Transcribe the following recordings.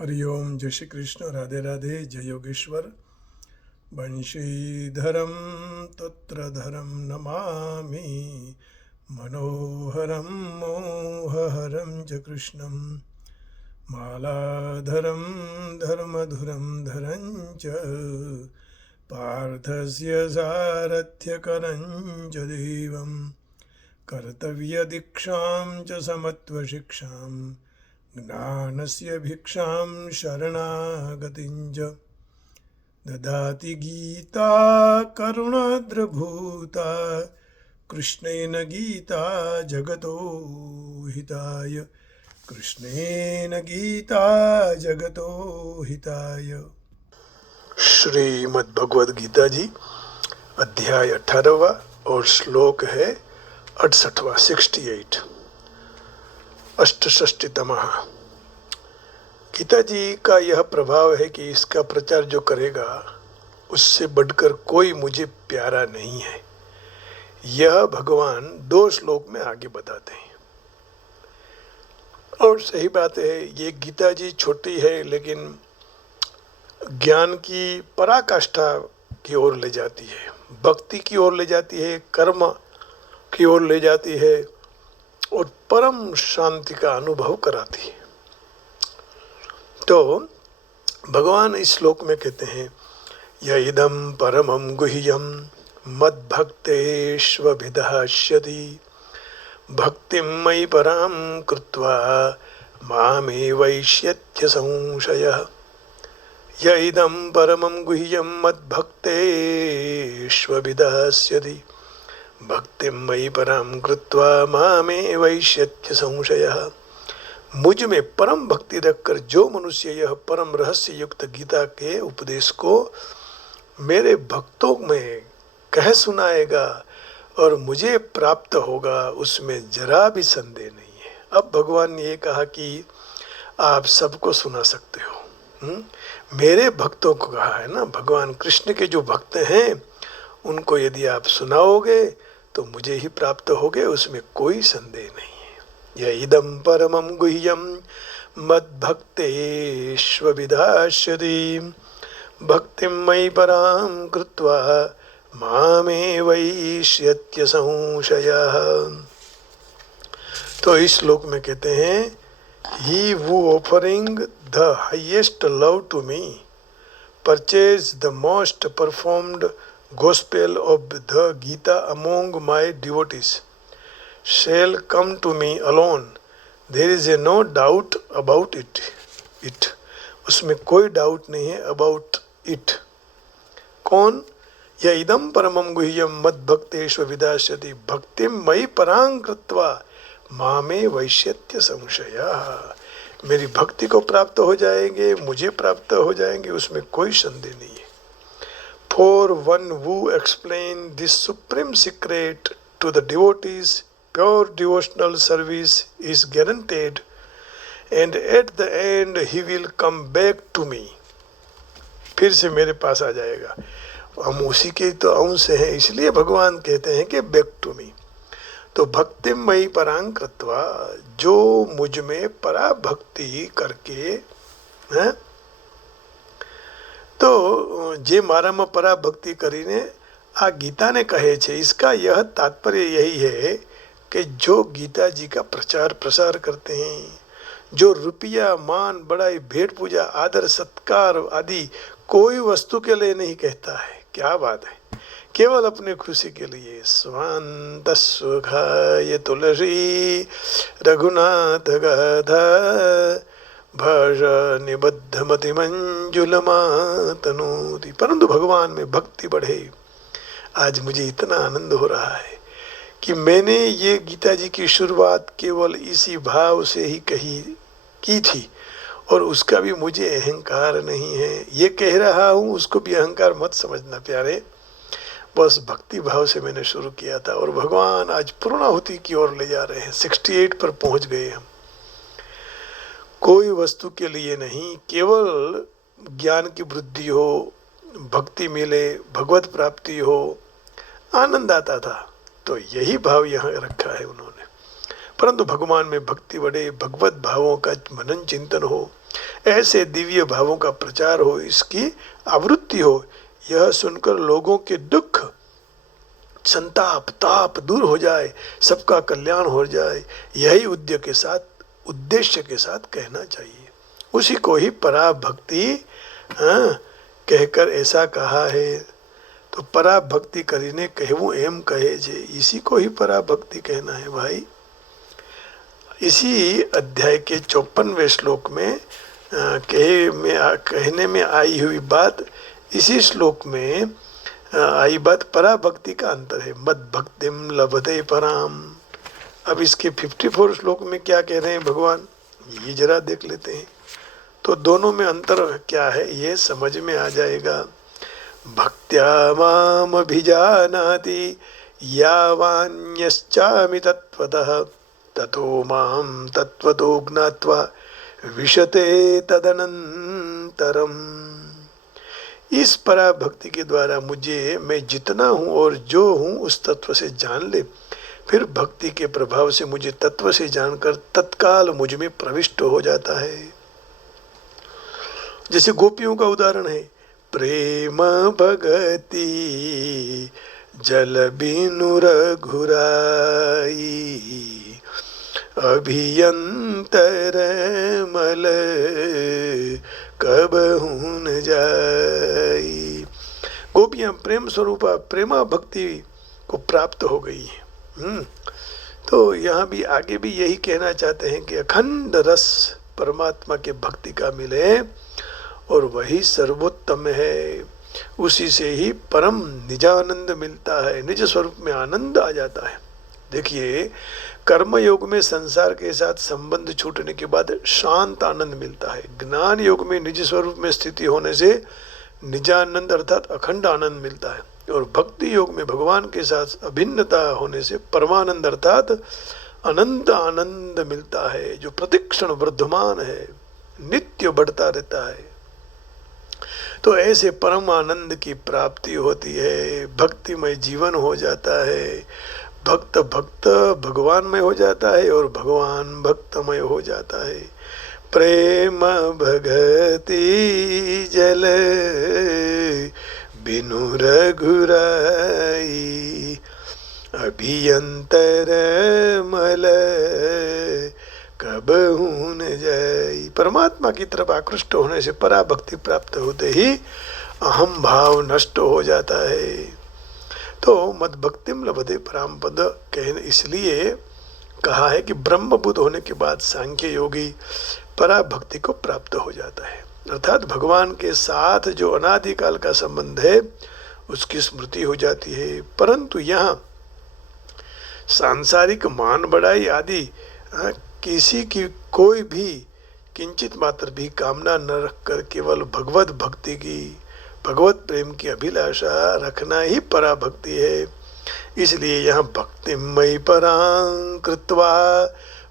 हरिओम, जय श्री कृष्ण, राधे राधे, जय योगेश्वर। बंशीधरम तत्रधरम नमामि, मनोहरम मोहहरम च कृष्णम, मालाधरम धर्मधुरम धरं च पार्थस्य सारथ्यकरं च देवं, कर्तव्यदीक्षां च समत्वशिक्षां, ज्ञानस्य भिक्षां शरणागतिं च ददाति गीता करुणाद्रभूता, कृष्णेन गीता जगतो हिताय, कृष्णेन गीता जगतो हिताय। श्रीमद् भगवद गीता जी, अध्याय 18वां और श्लोक है 68वां, 68। अष्टषष्टितमः। गीता जी का यह प्रभाव है कि इसका प्रचार जो करेगा उससे बढ़कर कोई मुझे प्यारा नहीं है। यह भगवान 2 श्लोक में आगे बताते हैं। और सही बात है, ये गीता जी छोटी है लेकिन ज्ञान की पराकाष्ठा की ओर ले जाती है, भक्ति की ओर ले जाती है, कर्म की ओर ले जाती है और परम शांति का अनुभव कराती है। तो भगवान इस श्लोक में कहते हैं, य इदं परमं गुह्यं मद्भक्तेष्वभिधास्यति, भक्तिं मयि परां कृत्वा मामेवैष्यत्य संशयः। य इदं परमं गुह्यं मद्भक्तेष्वभिधास्यति, भक्तिं मयि परां कृत्वा मामेवैष्यत्य संशयः। मुझ में परम भक्ति रखकर जो मनुष्य यह परम रहस्य युक्त गीता के उपदेश को मेरे भक्तों में कह सुनाएगा और मुझे प्राप्त होगा, उसमें जरा भी संदेह नहीं है। अब भगवान ने ये कहा कि आप सबको सुना सकते हो। मेरे भक्तों को कहा है ना, भगवान कृष्ण के जो भक्त हैं उनको यदि आप सुनाओगे तो मुझे ही प्राप्त होगे, उसमें कोई संदेह नहीं है। य इदं परमं गुह्यं मद्भक्तेष्वभिधास्यति, भक्तिं मयि परां कृत्वा मामेवैष्यत्य संशयः। तो इस श्लोक में कहते हैं, He who offering the highest love to me, purchase the most performed gospel of the Gita among my devotees, shall come to me alone. There is no doubt about it. उसमें कोई डाउट नहीं है about it. कौन? य इदं परमं गुह्यं मद्भक्तेष्वभिधास्यति, भक्तिं मयि परां कृत्वा मामे वैष्यत्य संशयः। मेरी भक्ति को प्राप्त हो जाएंगे, मुझे प्राप्त हो जाएंगे, उसमें कोई संदेह नहीं है। For one who explain this supreme secret to the devotees, pure devotional service is guaranteed, and at the end he will come back to me. फिर से मेरे पास आ जाएगा। हम उसी के तो अंश हैं, इसलिए भगवान कहते हैं कि बैक टू मी। तो भक्ति मयि परां कृत्वा, जो मुझ में परा भक्ति करके है, तो जे माराમાં परा भक्ति કરીને आ गीता ने कहे छे। इसका यह तात्पर्य यही है कि जो गीता जी का प्रचार प्रसार करते हैं, जो रुपया, मान, बड़ाई, भेंट पूजा, आदर, सत्कार आदि कोई वस्तु के लिए नहीं कहता है। क्या बात है, केवल अपने खुशी के लिए। स्वांत सुखाय तुलसी रघुनाथ गाथा, भज निबद्ध मति मंजुलमातनोति। परंतु भगवान में भक्ति बढ़े। आज मुझे इतना आनंद हो रहा है कि मैंने ये गीता जी की शुरुआत केवल इसी भाव से ही की थी, और उसका भी मुझे अहंकार नहीं है। ये कह रहा हूँ, उसको भी अहंकार मत समझना प्यारे। बस भक्ति भाव से मैंने शुरू किया था और भगवान आज पूर्णाहुति की ओर ले जा रहे हैं। 68 पर पहुंच गए हम। कोई वस्तु के लिए नहीं, केवल ज्ञान की वृद्धि हो, भक्ति मिले, भगवत प्राप्ति हो, आनंद आता था। तो यही भाव यहाँ रखा है उन्होंने। परंतु भगवान में भक्ति बढ़े, भगवत भावों का मनन चिंतन हो, ऐसे दिव्य भावों का प्रचार हो, इसकी आवृत्ति हो, यह सुनकर लोगों के दुख संताप ताप दूर हो जाए, सबका कल्याण हो जाए, यही उद्देश्य के साथ कहना चाहिए। उसी को ही पराभक्ति कहकर ऐसा कहा है। तो पराभक्ति करीने कहूँ एम कहे जे, इसी को ही पराभक्ति कहना है भाई। इसी अध्याय के 54वें श्लोक में कहने में आई हुई बात, इसी श्लोक में आई बात पराभक्ति का अंतर है। मद भक्तिम लभते पराम। अब इसके 54 श्लोक में क्या कह रहे हैं भगवान, ये जरा देख लेते हैं। तो दोनों में अंतर क्या है ये समझ में आ जाएगा। भक्त्या माम अभिजानाति यावान्यश्चामि तत्वतः ततो माम तत्वतो ज्ञात्वा विशते तदनंतरम। इस पराभक्ति के द्वारा मुझे मैं जितना हूँ और जो हूँ उस तत्व से जान ले, फिर भक्ति के प्रभाव से मुझे तत्व से जानकर तत्काल मुझ में प्रविष्ट हो जाता है। जैसे गोपियों का उदाहरण है, प्रेम भगति जल बिनु रघुराई अभियंतर मल कबहू न जाई। गोपियां प्रेम स्वरूपा प्रेमा भक्ति को प्राप्त हो गई है। तो यहाँ भी आगे भी यही कहना चाहते हैं कि अखंड रस परमात्मा के भक्ति का मिले और वही सर्वोत्तम है। उसी से ही परम निजानंद मिलता है, निज स्वरूप में आनंद आ जाता है। देखिए, कर्म योग में संसार के साथ संबंध छूटने के बाद शांत आनंद मिलता है। ज्ञान योग में निज स्वरूप में स्थिति होने से निजानंद अर्थात अखंड आनंद मिलता है, और भक्ति योग में भगवान के साथ अभिन्नता होने से परमानंद अर्थात अनंत आनंद मिलता है, जो प्रतिक्षण वर्धमान है, नित्य बढ़ता रहता है। तो ऐसे परम आनंद की प्राप्ति होती है, भक्तिमय जीवन हो जाता है, भक्त भक्त भगवानमय हो जाता है और भगवान भक्तमय हो जाता है। प्रेम भगति जल बिनु रघुराई अभियंतर मल कबहू न जाई। परमात्मा की तरफ आकृष्ट होने से पराभक्ति प्राप्त होते ही अहम भाव नष्ट हो जाता है। तो मद भक्तिम लभते पराम पद कहने इसलिए कहा है कि ब्रह्मबुद्ध होने के बाद सांख्य योगी पराभक्ति को प्राप्त हो जाता है, अर्थात भगवान के साथ जो अनादिकाल का संबंध है उसकी स्मृति हो जाती है। परंतु यहाँ सांसारिक मान बढ़ाई आदि किसी की कोई भी किंचित मात्र भी कामना न रखकर केवल भगवत भक्ति की, भगवत प्रेम की अभिलाषा रखना ही पराभक्ति है। इसलिए यहाँ भक्तिमयी परां कृत्वा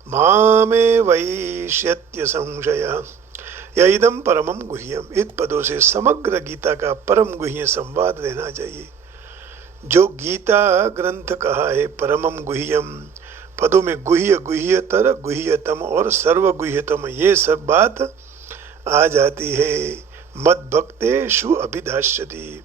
मामे वैष्यत्य संशय या इदम परमम गुह्यम। इन पदों से समग्र गीता का परम गुह्य संवाद लेना चाहिए। जो गीता ग्रंथ कहा है परमम गुह्यम, पदों में गुह्य गुह्यतर गुह्यतम और सर्व गुह्यतम ये सब बात आ जाती है। मद भक्तेषु अभिधास्यति,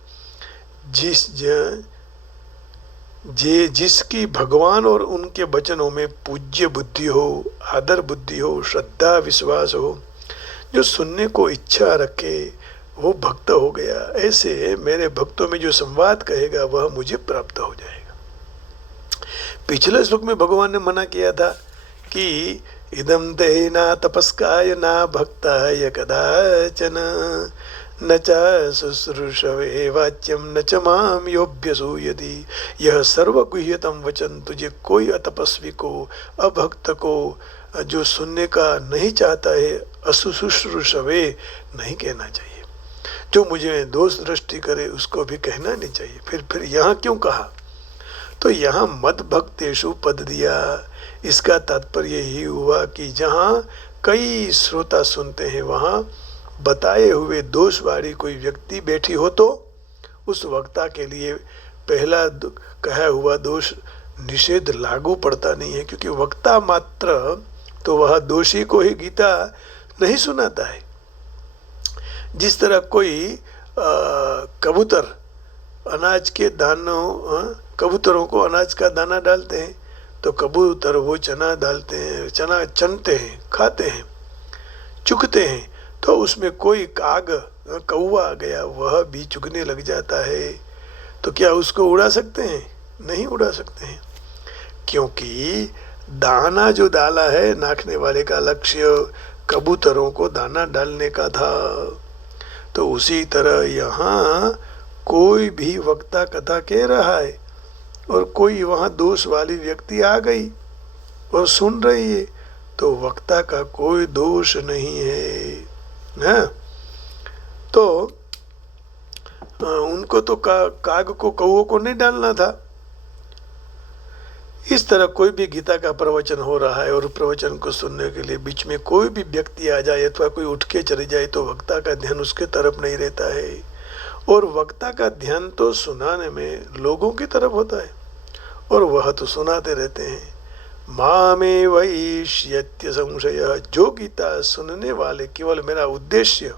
जिसकी भगवान और उनके वचनों में पूज्य बुद्धि हो, आदर बुद्धि हो, श्रद्धा विश्वास हो, जो सुनने को इच्छा रखे वो भक्त हो गया। ऐसे मेरे भक्तों में जो संवाद कहेगा वह मुझे प्राप्त हो जाएगा। पिछले श्लोक में भगवान ने मना किया था कि इदम ते ना तपस्काय ना भक्ताय कदाचन न च शुश्रूषवे वाच्यम न च माम योऽभ्यसूयति। यह सर्वगुह्यतम वचन तुझे कोई अतपस्वी को, अभक्त को, जो सुनने का नहीं चाहता है, अशुश्रूषवे नहीं कहना चाहिए। जो मुझे दोष दृष्टि करे उसको भी कहना नहीं चाहिए। फिर यहाँ क्यों कहा? तो यहाँ मद भक्तेषु पद दिया, इसका तात्पर्य यही हुआ कि जहाँ कई श्रोता सुनते हैं वहाँ बताए हुए दोषवाड़ी कोई व्यक्ति बैठी हो तो उस वक्ता के लिए पहला कहा हुआ दोष निषेध लागू पड़ता नहीं है, क्योंकि वक्ता मात्र तो वह दोषी को ही गीता नहीं सुनाता है। जिस तरह कोई कबूतर अनाज के दानों, कबूतरों को अनाज का दाना डालते हैं, तो कबूतर वो चना डालते हैं, चना चनते हैं, खाते हैं, चुगते हैं, तो उसमें कोई कौवा आ गया, वह भी चुगने लग जाता है, तो क्या उसको उड़ा सकते हैं? नहीं उड़ा सकते हैं, क्योंकि दाना जो डाला है, नाखने वाले का लक्ष्य कबूतरों को दाना डालने का था। तो उसी तरह यहाँ कोई भी वक्ता कथा कह रहा है और कोई वहाँ दोष वाली व्यक्ति आ गई और सुन रही है, तो वक्ता का कोई दोष नहीं है ना। तो उनको तो काग को कौओं को नहीं डालना था। इस तरह कोई भी गीता का प्रवचन हो रहा है और प्रवचन को सुनने के लिए बीच में कोई भी व्यक्ति आ जाए अथवा कोई उठ के चले जाए, तो वक्ता का ध्यान उसके तरफ नहीं रहता है, और वक्ता का ध्यान तो सुनाने में लोगों की तरफ होता है, और वह तो सुनाते रहते हैं। मामे वैष्यत्य संशय, जो गीता सुनने वाले केवल मेरा उद्देश्य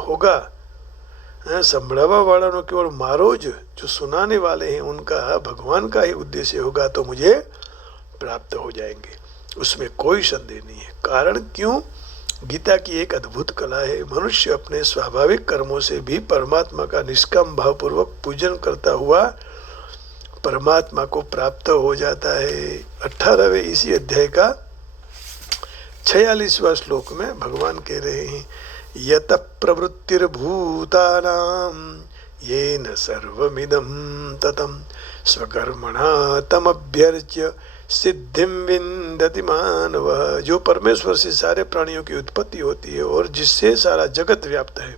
होगा, संभळावा वाला नो केवल मारो जो सुनाने वाले हैं उनका भगवान का ही उद्देश्य होगा, तो मुझे प्राप्त हो जाएंगे, उसमें कोई संदेह नहीं है। कारण क्यों? गीता की एक अद्भुत कला है। मनुष्य अपने स्वाभाविक कर्मों से भी परमात्मा का निष्काम भावपूर्वक पूजन करता हुआ परमात्मा को प्राप्त हो जाता है। 18वें इसी अध्याय का 46वां श्लोक में भगवान कह रहे हैं, यत प्रवृत्तिर्भूतानां येन सर्वमिदं ततं स्वकर्मणा तमभ्यर्च्य सिद्धिं विन्दति मानवः। जो परमेश्वर से सारे प्राणियों की उत्पत्ति होती है और जिससे सारा जगत व्याप्त है,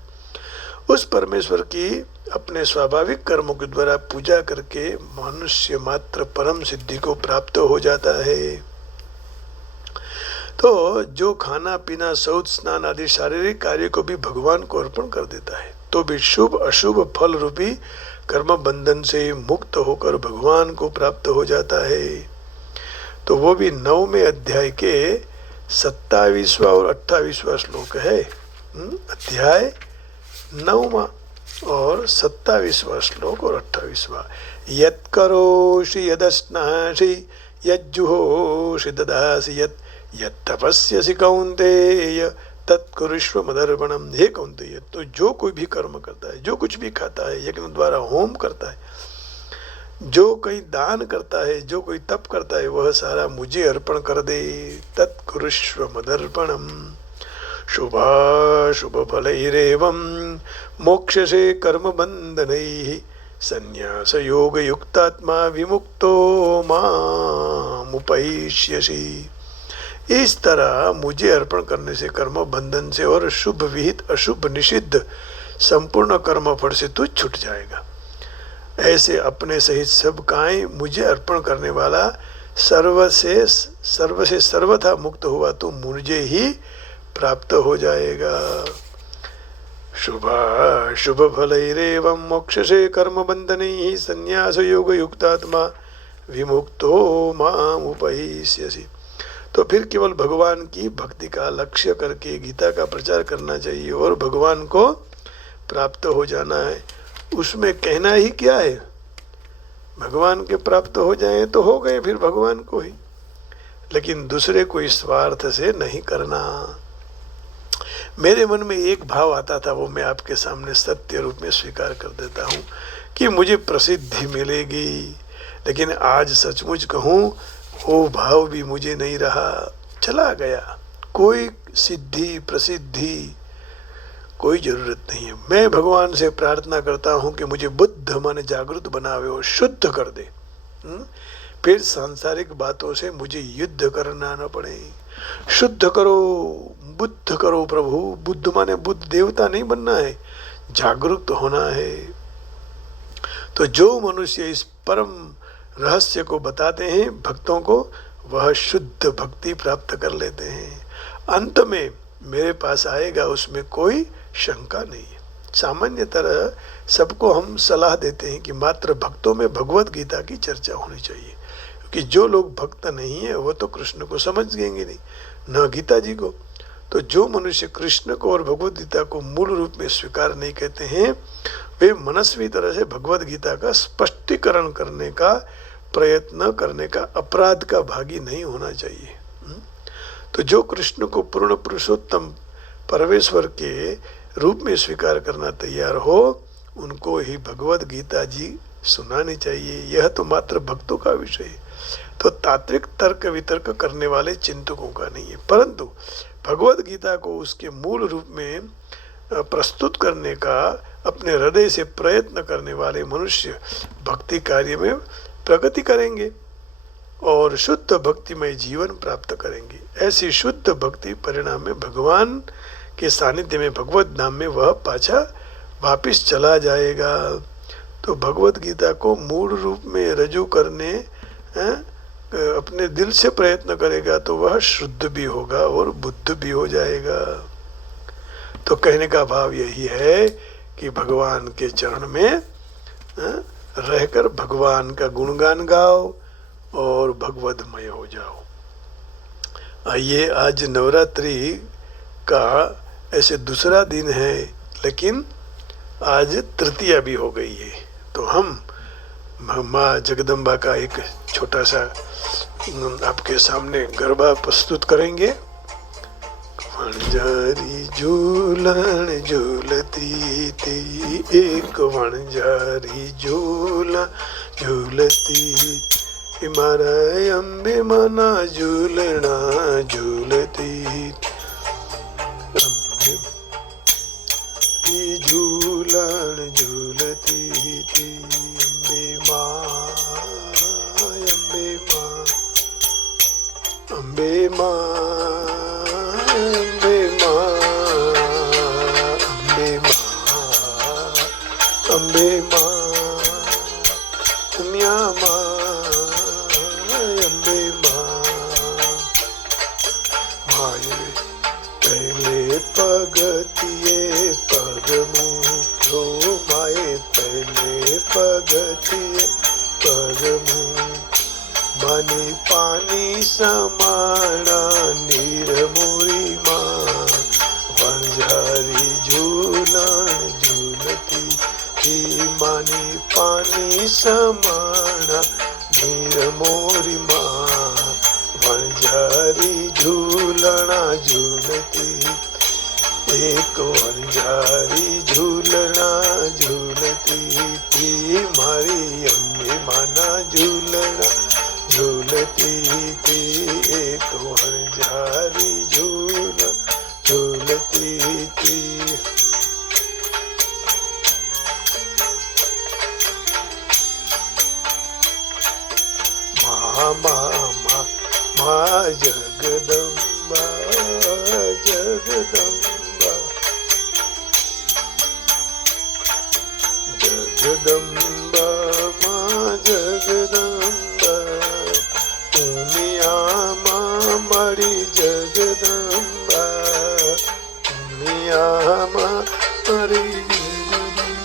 उस परमेश्वर की अपने स्वाभाविक कर्मों के द्वारा पूजा करके मनुष्य मात्र परम सिद्धि को प्राप्त हो जाता है। तो जो खाना पीना शौच स्नान आदि शारीरिक कार्य को भी भगवान को अर्पण कर देता है, तो भी शुभ अशुभ फल रूपी कर्म बंधन से मुक्त होकर भगवान को प्राप्त हो जाता है। तो वो भी 9वें अध्याय के 27वां और 28वां श्लोक है। अध्याय 9वां और 27वां श्लोक और 28वां। यत् करोषि यदश्नासि यज्जुहोषि ददासि यत् तपस्यसि कौन्तेय तत्कुरुष्व मदर्पणम। हे कौन्तेय, तो जो कोई भी कर्म करता है, जो कुछ भी खाता है, यज्ञ द्वारा होम करता है, जो कोई दान करता है, जो कोई तप करता है, वह सारा मुझे अर्पण कर दे। तत्कुरुष्व मदर्पणम। शुभाशुभ फलैरेवं मोक्षसे कर्म बंधनैः संन्यास योग युक्तात्मा विमुक्तो मामुपैष्यसि। इस तरह मुझे अर्पण करने से कर्म बंधन से और शुभ विहित अशुभ निषिद्ध संपूर्ण कर्म फल से तू छूट जाएगा। ऐसे अपने सहित सब काएं मुझे अर्पण करने वाला सर्व से सर्वथा मुक्त हुआ तो मुझे ही प्राप्त हो जाएगा। शुभ फलैरेवं मोक्षसे कर्म बंधनैः संन्यास योग युक्तात्मा विमुक्तो मामुपैष्यसि। तो फिर केवल भगवान की भक्ति का लक्ष्य करके गीता का प्रचार करना चाहिए और भगवान को प्राप्त हो जाना है। उसमें कहना ही क्या है? भगवान के प्राप्त हो जाए तो हो गए फिर भगवान को ही, लेकिन दूसरे को इस स्वार्थ से नहीं करना। मेरे मन में एक भाव आता था, वो मैं आपके सामने सत्य रूप में स्वीकार कर देता हूँ कि मुझे प्रसिद्धि मिलेगी, लेकिन आज सचमुच कहूँ वो भाव भी मुझे नहीं रहा, चला गया। कोई सिद्धि प्रसिद्धि कोई जरूरत नहीं है। मैं भगवान से प्रार्थना करता हूँ कि मुझे बुद्ध माने जागृत बनावे और शुद्ध कर दे, फिर सांसारिक बातों से मुझे युद्ध करना न पड़े। शुद्ध करो, बुद्ध करो प्रभु। बुद्ध माने बुद्ध देवता नहीं बनना है, जागरूक होना है। तो जो मनुष्य इस परम रहस्य को बताते हैं भक्तों को, वह शुद्ध भक्ति प्राप्त कर लेते हैं। अंत में मेरे पास आएगा, उसमें कोई शंका नहीं है। सामान्य तरह सबको हम सलाह देते हैं कि मात्र भक्तों में भगवत गीता की चर्चा होनी चाहिए, कि जो लोग भक्त नहीं है वो तो कृष्ण को समझ गएंगे नहीं, न गीता जी को। तो जो मनुष्य कृष्ण को और भगवद गीता को मूल रूप में स्वीकार नहीं कहते हैं, वे मनस्वी तरह से भगवद गीता का स्पष्टीकरण करने का प्रयत्न करने का अपराध का भागी नहीं होना चाहिए। तो जो कृष्ण को पूर्ण पुरुषोत्तम परमेश्वर के रूप में स्वीकार करना तैयार हो, उनको ही भगवद गीता जी सुनानी चाहिए। यह तो मात्र भक्तों का विषय है, तो तात्विक तर्क वितर्क करने वाले चिंतकों का नहीं है। परंतु भगवद गीता को उसके मूल रूप में प्रस्तुत करने का अपने हृदय से प्रयत्न करने वाले मनुष्य भक्ति कार्य में प्रगति करेंगे और शुद्ध भक्तिमय जीवन प्राप्त करेंगे। ऐसी शुद्ध भक्ति परिणाम में भगवान के सानिध्य में भगवत नाम में वह पाछा वापिस चला जाएगा। तो भगवत गीता को मूल रूप में रजू करने अपने दिल से प्रयत्न करेगा तो वह शुद्ध भी होगा और बुद्ध भी हो जाएगा। तो कहने का भाव यही है कि भगवान के चरण में रहकर भगवान का गुणगान गाओ और भगवदमय हो जाओ। आइए, आज नवरात्रि का ऐसे दूसरा दिन है, लेकिन आज तृतीया भी हो गई है। तो हम माँ जगदम्बा का एक छोटा सा आपके सामने गरबा प्रस्तुत करेंगे। वणजारी झूलन झूलती थी, एक वणजारी झूला झूलती, मारा अम्बे मना झूलना झूलती, झूलन झूलती थी, अम्बे माँ अम्बे माँ अम्बे माँ अम्बे माँ अम्बे माँ अम्बे माँ उमिया माँ अम्बे माँ। माये पहले पगतिये पग मुँचो, माये पहले पगतिये पग मुँह, मानी पानी समाना नीर मोरी माँ, वणझारी झूलन झूलती थी, मानी पानी समाना नीर मोरी माँ, वणझारी झूलना झूलती, एक वणझारी झूलना झूलती थी, मारी अम्बे माना झूलना झूलती थी, एक वणझारी झूलना झूलती थी। माँ जगदम्बा जगदम्बा जगदम्बा माँ जगदम्बा, उमिया माँ मरी जगदम्बा, उमिया माँ मरी जगदम्बा,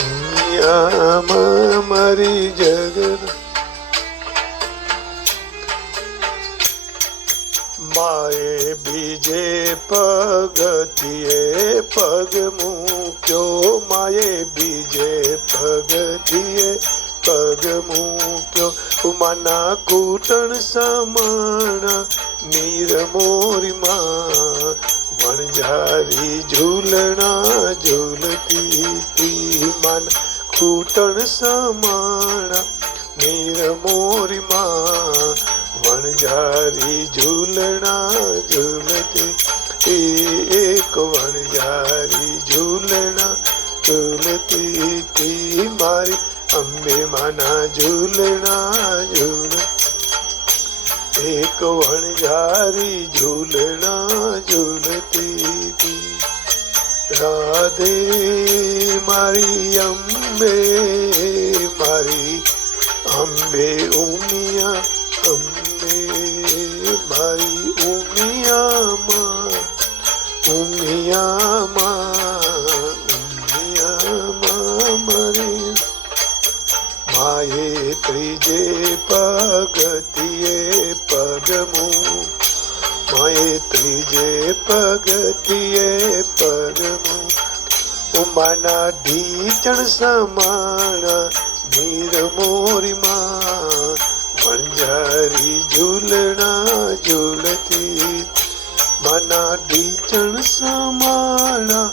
उमिया माँ मरी जगदम्बा। माए बीजे पगतिये पग मुँक्यो, माए बीजे पगतिये पग मुँक्यो, मना कूटन समाना नीर मोरी माँ, वणझारी झूलना झूलती थी, मन कूटन समाना नीर मोरी माँ, वणझारी झूलना झूलती, एक वणझारी झूलना झूलती थी, मारी अम्बे माना झूलना झूल, एक वणझारी झूलना झूलती थी। राधे मारी अम्बे मारी अम्बे उमिया अम्बे मारी उमिया माँ उमिया माँ उमिया माँ मरी, माये त्रिजे પગથિયે પગમું, માએ ત્રીજે પગથિયે પગમું. ઉમાના ઢીચણ સમાણા નીર મોરી માં, વણઝારી ઝૂલણા ઝૂલતી. માના ઢીચણ સમાણા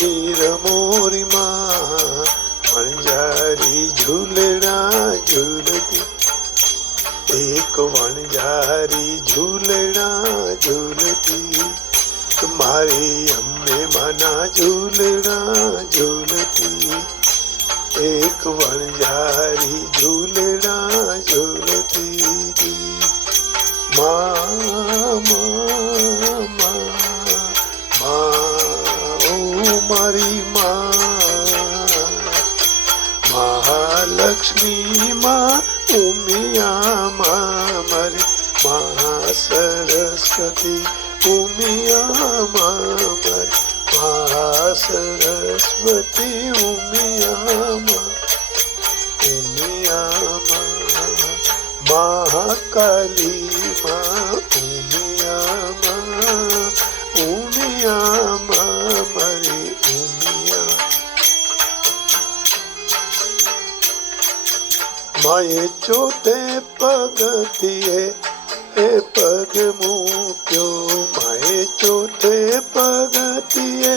નીર મોરી માં, વણઝારી ઝૂલણા ઝૂલતી. એક વણઝારી ઝૂલણા ઝૂલતી, મારી અમ્મે માના ઝૂલણા ઝૂલતી. એક વણઝારી ઝૂલણા ઝૂલતી. મા મા મા મા ઓ મારી મા, મહાલક્ષ્મી મા, ઉમિયા મા મારી, મહાસરસ્વતી ઉમિયા મા મારી, મહાસરસ્વતી ઉમિયા મા, ઉમિયા મા. મહાકાલી મા, ઉમિયા મા, ઉમિયા મા મારી, ઉમિયા. માએ ચોથે પગથિયે એ પગ મૂક્યો, માએ ચોથે પગથિયે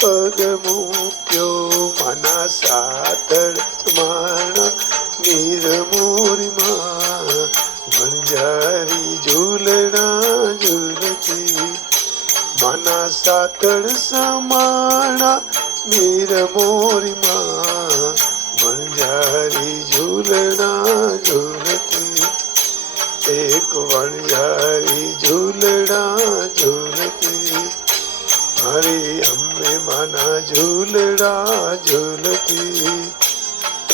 પગ મૂક્યો. માના સાતડ સમાણા નીર મોરી માં, વણઝારી ઝૂલણા ઝૂલતી. માના સાતડ સમાણા નીર મોરી માં, વણઝારી ઝૂલણા ઝૂલતી. એક વણઝારી ઝૂલણા ઝૂલતી, મારી અમ્મે માના ઝૂલણા ઝૂલતી.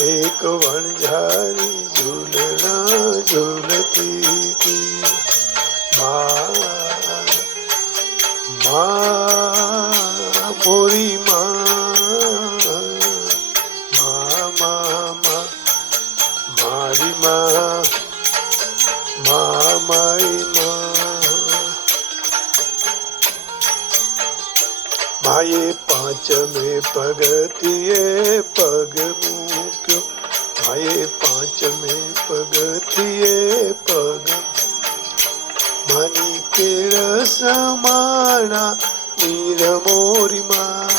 એક વણઝારી ઝૂલણા ઝૂલતી. મા મા મોરી મા, મા મા મા મારી મા, મા મારી મા. માએ પાંચમે પગથિયે પગ મૂક્યો, માએ પાંચમે પગથિયે પગ. માની કેળ સમાણા નીર મોરી માં,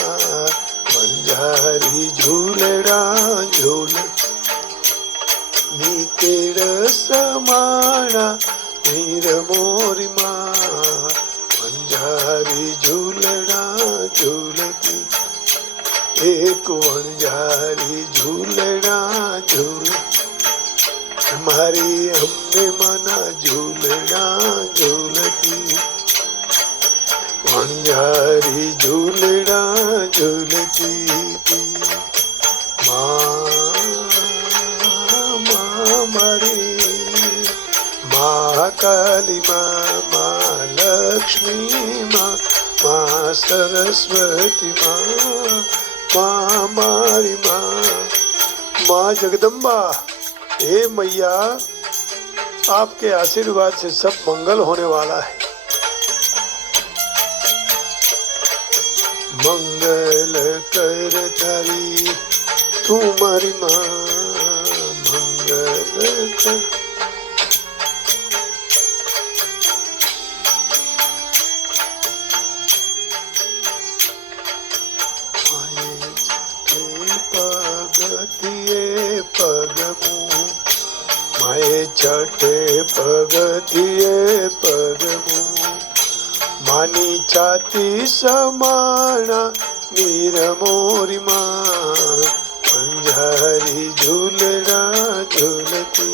વણઝારી ઝૂલણા ઝૂલ. ની કેળ સમાણા નીર મોરી માં, વણઝારી ઝૂલણા ઝૂલતી. એક વણઝારી ઝૂલણા ઝૂલ, મારી અમ્મે માના ઝૂલણા ઝૂલતી. વણઝારી ઝૂલણા ઝૂલતી. મા મા મારી, મહાકાલી મા, મહાલક્ષ્મી મા, મહાસરસ્વતી મા, મા મારી મા. माँ जगदम्बा, हे मैया, आपके आशीर्वाद से सब मंगल होने वाला है। मंगल कर तारी तू मारी माँ, मंगल कर। माए छठे पगथिये पगमु, मानी छाती समाना नीर मोरी माँ, मंझारी झूलना झूलती।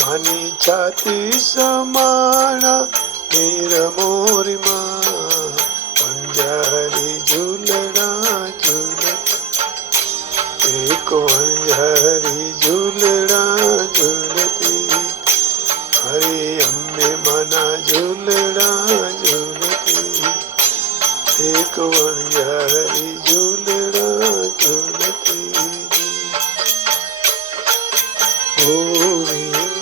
मानी छाती समाना नीर मोरी माँ, मंझारी झूलना झूलती। एक मंझारी झूलना झूलती, हरे अम्बे मना झूलना झूलती। एक मंझारी झूलना झूलती। गोविंद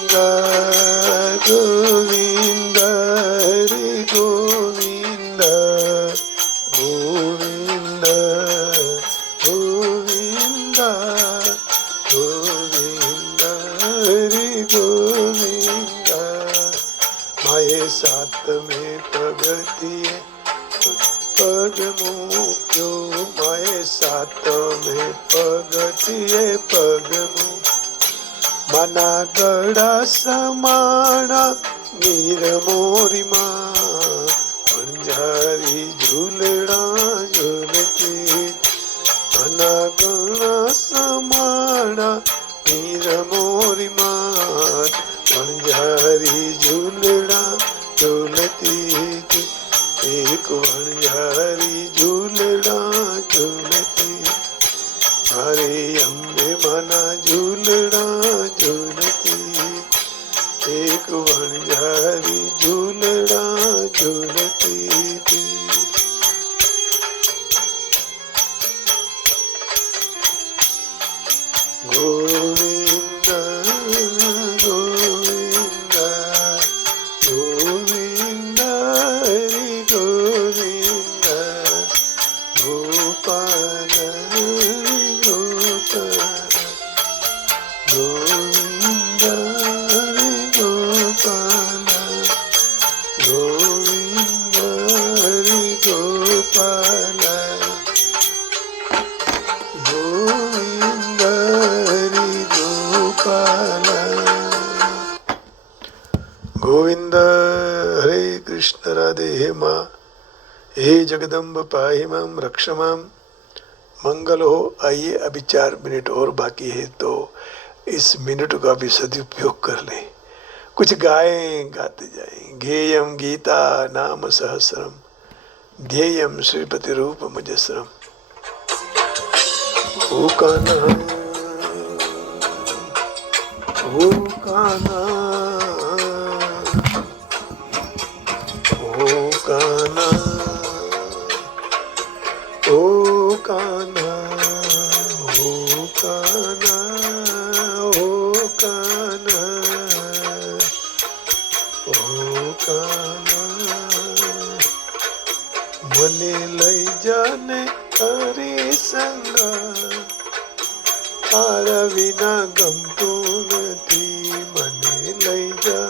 પગ મૂક્યો માએ સાતમે પગથિયે પગ માના ગળા સમાણા નીર મોરીમાં વણઝારી ઝૂલડા ઝૂલતી માના ગળા સમાણા નીર મોરીમાં વણઝારી ઝૂલડા ઝૂલતી એક વણઝારી ઝૂલડા ઝૂલતી મારે અંબે માના ઝૂલડા ઝૂલતી એક વણઝારી ઝૂલડા ઝૂલતી ગોવિંદ ગોવિંદ ગોવિંદ હરિ ગોવિંદ ગોપાલ હરિ ગોપાલ ગોવિંદ હરિ ગોપાલ ગોવિંદ હરિ ગોપાલ ગોવિંદ હરિ ગોપાલ ગોવિંદ હરે कृष्ण राधे हे माँ हे जगदम्ब पाहि माम रक्ष माम मंगल हो। आइए अभी 4 मिनट और बाकी है तो इस मिनट का भी सदुपयोग कर लें, कुछ गाएं गाते जाएं। गेयम गीता नाम सहस्रम ध्येयम श्रीपति रूप मुजस्रम। ओ कान्हा ओ कान्हा ओ कान्हा ओ कान्हा ओ कान्हा ओ कान्हा ओ कान्हा मने लई जाने हरे संगा तारा विना गमतो नथी मने लई जा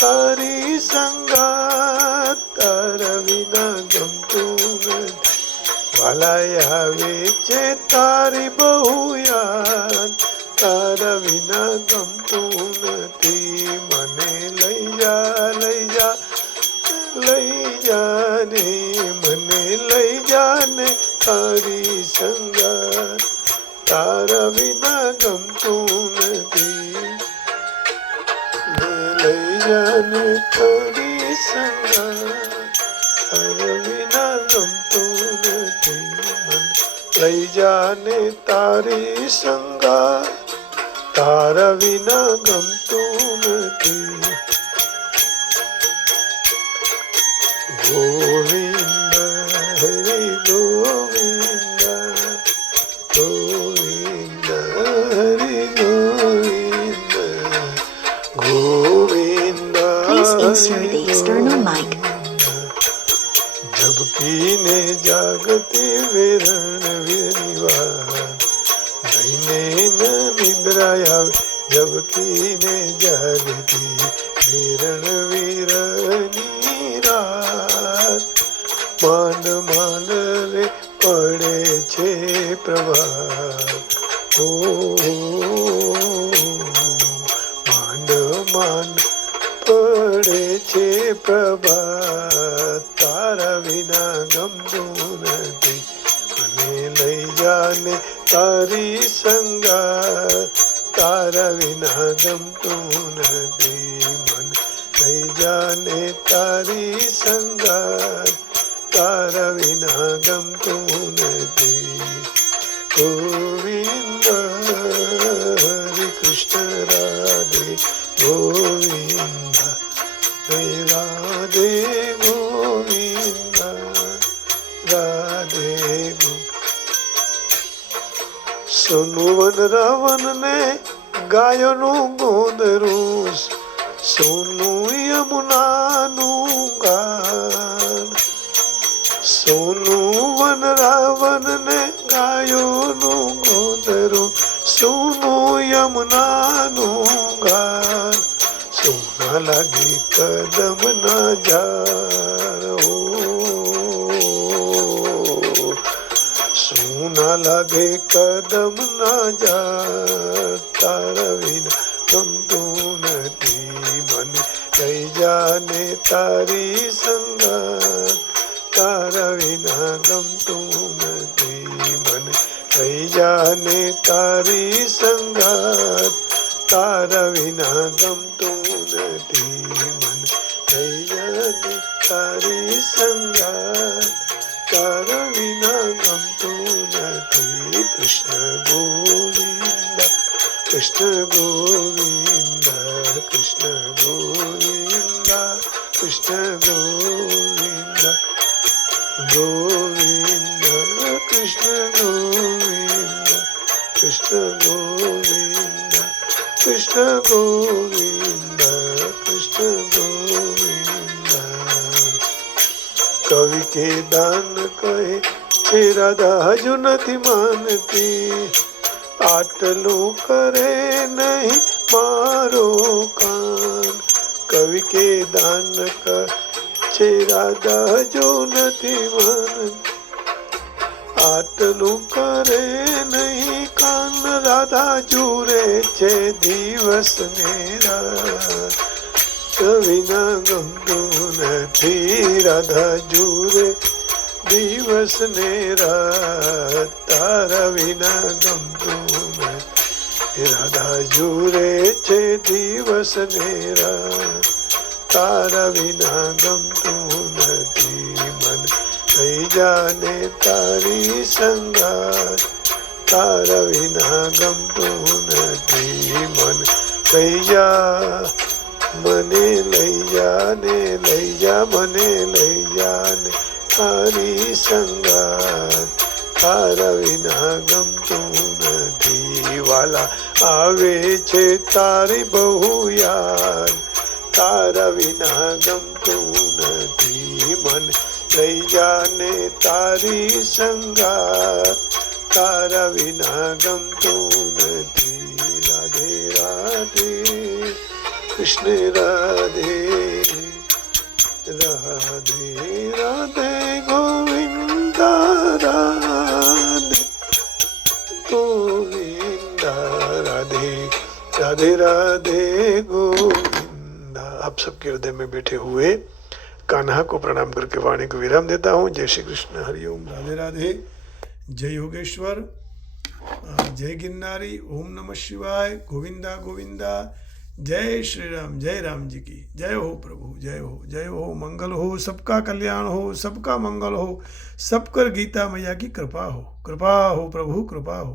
तारी संगा तारा विना गमतो नथी વાલા આવે છે તારી બહુ યાદ તારા વિના ગમતું નથી મને લઈ જા લઈ જા લઈ જા ને મને લઈ જા ને તારી સંગાત તારા વિના ગમતું નથી લઈ જા ને તારી સંગાત તારા વિના ગમતું નથી લઈ જાને તારી સંગાત તારા વિના ગમતું નથી ગોવિંદ હરે ગોવિંદ ગોવિંદ હરે Govind Govind Please insert the external mic. જબકીને જાગતે વેરણ વિનિવાર નઈને નિદ્રા આવે જબકીને જાગતી વેરણ વીરની રાત માંડ માંડ રે પડે છે પ્રભાત ઓ માંડ માંડ પડે છે પ્રભાત તારા વિના ગમતું નથી મને લઈ જાને તારી સંગાત તારા વિના ગમતું નથી મને લઈ જાને તારી સંગાત તારા વિના ગમતું નથી ગોવિંદ હરે કૃષ્ણ રાધે ગોવિંદ રાધે ગોવિંદ રાધે સોનું વન રાવણ ને ગાયોનું ગોંદરું સોનું યમુનાનું ગાન સોનું વન રાવણ ને ગાયોનું ગોંદરું સોનું યમુનાનું ગાન સોના લાગી કદમ ના ઝાડ સૂના લાગે કદમ ના જા તારા વિના ગમતું નથી મને લઈ જાને તારી સંગાત તારા વિના ગમતું નથી મને લઈ જાને તારી સંગાત તારા વિના ગમતું નથી મને લઈ જાને તારી સંગાત તારા વિના ગમતું નથી કૃષ્ણ ગોવિંદ કૃષ્ણ ગોવિંદ કૃષ્ણ ગોવિંદ કૃષ્ણ ગોવિંદ ગોવિંદ કૃષ્ણ ગોવિંદ કૃષ્ણ ગોવિંદ કૃષ્ણ ગોવિંદ કૃષ્ણ ગોવિંદ કવિ કે દાન કહે છે રાધા હજુ નથી માનતી આટલું કરે નહીં મારો કાન કવિ કે દાન કહે છે રાધા હજુ નથી માનતી આટલું કરે નહીં કાન રાધા જુરે છે દિવસ ને રાત વિના ગમતું નથી રાધા જુરે દિવસ ને રાત તારા વિના ગમતું નથી રાધા જુરે છે દિવસ ને રાત તારા વિના ગમતું નથી મન લઈ જાને તારી સંગાત તારા વિના ગમતું નથી મન લઈ જા મને લઈ જાને લઈ જા મને લઈ જાને તારી સંગાત તારા વિના ગમતું નથી વાલા આવે છે તારી બહુ યાદ તારા વિના ગમતું નથી મને લઈ જાને તારી સંગાત તારા વિના ગમતું નથી રાધે રાધે કૃષ્ણ રાધે રાધે રાધે ગોવિંદ રાધે ગોવિંદ રાધે राधे राधे गोविंद। आप सबके हृदय में बैठे हुए कान्हा को प्रणाम करके वाणी को विराम देता हूँ। जय श्री कृष्ण, हरिओम, राधे राधे, जय योगेश्वर, जय गिरनारी, ओम नमः शिवाय, गोविंदा गोविंदा, जय श्री राम, जय राम जी की जय हो प्रभु, जय हो, जय हो, मंगल हो, सबका कल्याण हो, सबका मंगल हो, सब कर गीता मैया की कृपा हो, कृपा हो प्रभु, कृपा हो।